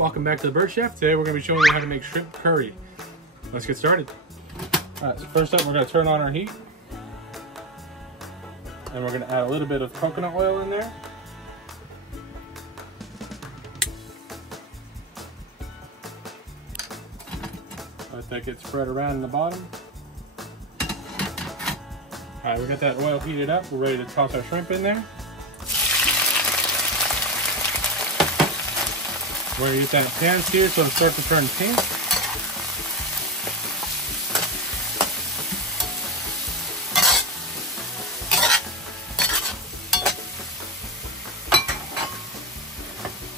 Welcome back to the Bird Chef. Today we're going to be showing you how to make shrimp curry. Let's get started. Alright, so first up we're going to turn on our heat. And we're going to add a little bit of coconut oil in there. Let that get spread around in the bottom. Alright, we got that oil heated up. We're ready to toss our shrimp in there. We're going to get that pan seared so it starts to turn pink.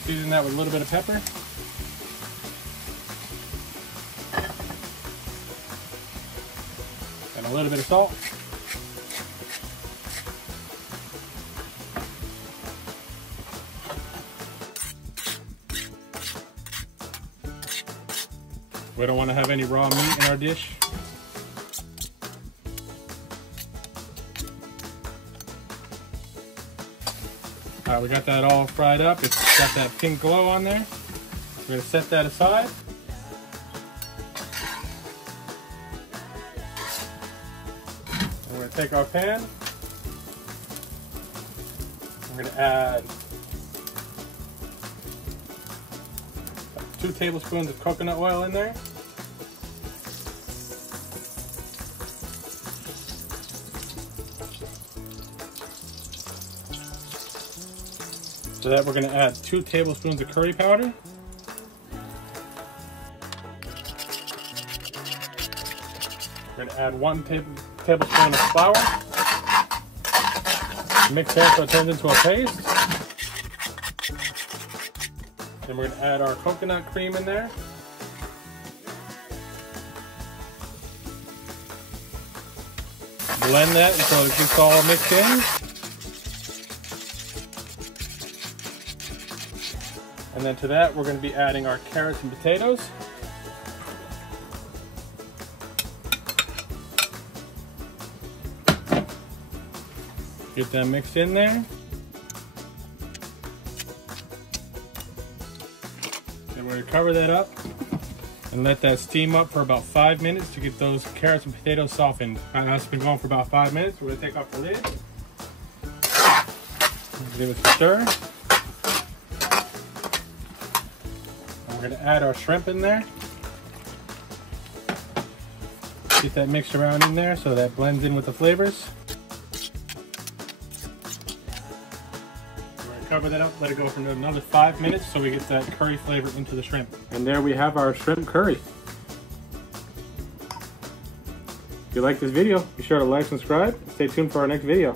Season that with a little bit of pepper. And a little bit of salt. We don't want to have any raw meat in our dish. Alright, we got that all fried up. It's got that pink glow on there. We're going to set that aside. And we're going to take our pan. We're going to add 2 tablespoons of coconut oil in there. To that we're going to add 2 tablespoons of curry powder. We're going to add 1 tablespoon of flour. Mix that so it turns into a paste. Then we're going to add our coconut cream in there. Blend that until it gets all mixed in. And then to that, we're going to be adding our carrots and potatoes. Get them mixed in there. Then we're going to cover that up and let that steam up for about 5 minutes to get those carrots and potatoes softened. Now it's been going for about 5 minutes. We're going to take off the lid. Give it a stir. We're going to add our shrimp in there. Get that mixed around in there so that blends in with the flavors. We're going to cover that up, let it go for another 5 minutes so we get that curry flavor into the shrimp. And there we have our shrimp curry. If you like this video, be sure to like, subscribe, and stay tuned for our next video.